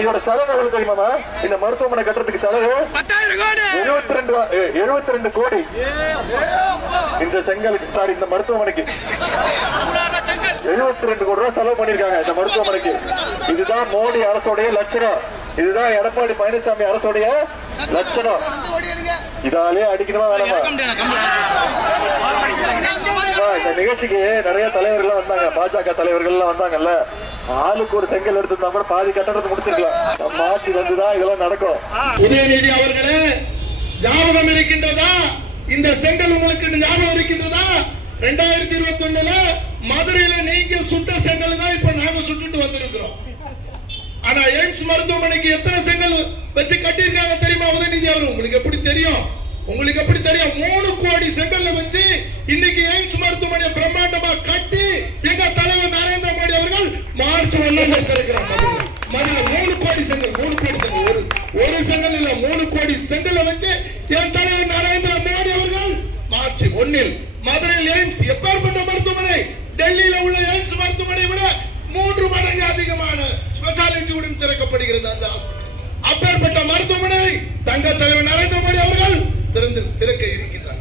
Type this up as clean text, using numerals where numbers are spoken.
இதோட செலவு எவ்வளவு தெரியுமா? இந்த மருத்துவமனை கட்டுறதுக்கு செலவு 72 கோடி. இந்த செங்கலுக்கு சாரி இந்த மருத்துவமனைக்கு 72 கோடி ரூபாய் செலவு பண்ணிருக்காங்க இந்த மருத்துவமனைக்கு. இதுதான் மோடி அரசுடைய லட்சணம். இதுதான் எடப்பாடி பழனிசாமி அரசுடைய லட்சணம். இதாலே அடிக்கணுமா வேணாமா? இந்த நிகழ்ச்சிக்கு நிறைய தலைவர்கள் வந்தாங்க, பாஜக தலைவர்கள் எல்லாம் வந்தாங்கல்ல. ஆளுக்கு ஒரு செங்கல் எடுத்திருந்தா கூட பாதி கட்டணத்தை முடிச்சிருக்கலாம். நம்ம ஆட்சி வந்துதான் இதெல்லாம் நடக்கும். உதயநிதி அவர்களே, ஞாபகம் இருக்கின்றதா? இந்த செங்கல் உங்களுக்கு ஞாபகம் இருக்கின்றதா? 2021 மதுரையில நீங்க சுட்ட செங்கல் தான் இப்ப நாங்க சுட்டுட்டு வந்திருக்கிறோம். ஆனா எய்ம்ஸ் மருத்துவமனைக்கு எத்தனை செங்கல் வச்சு கட்டியிருக்காங்க தெரியுமா உதயநிதி அவர்? உங்களுக்கு எப்படி தெரியும்? 3 கோடி செங்கல்ல வச்சு இன்னைக்கு எய்ம்ஸ் மருத்துவமனை பிரம்மாண்டமா கட்டி எங்க தலைவர் நரேந்திர மோடி அவர்கள் மார்ச் 1 இருக்கிறார். மதுரை 3 கோடி செங்கல் ஒரு செங்கல் இல்ல 3 கோடி செங்கல்ல வச்சு என் தலைவர் நரேந்திர மோடி அவர்கள் மார்ச் 1 மதுரையில் எய்ம்ஸ் எப்பேற்பட்ட மருத்துவமனை? டெல்லியில உள்ள எய்ம்ஸ் மருத்துவமனை விட 3 மடங்கு அதிகமான ஸ்பெஷாலிட்டியுடன் திறக்கப்படுகிறது. அந்த அப்பேற்பட்ட மருத்துவமனை தங்க தலைவர் நரேந்திர மோடி அவர்கள் திறக்க இருக்கின்றார்.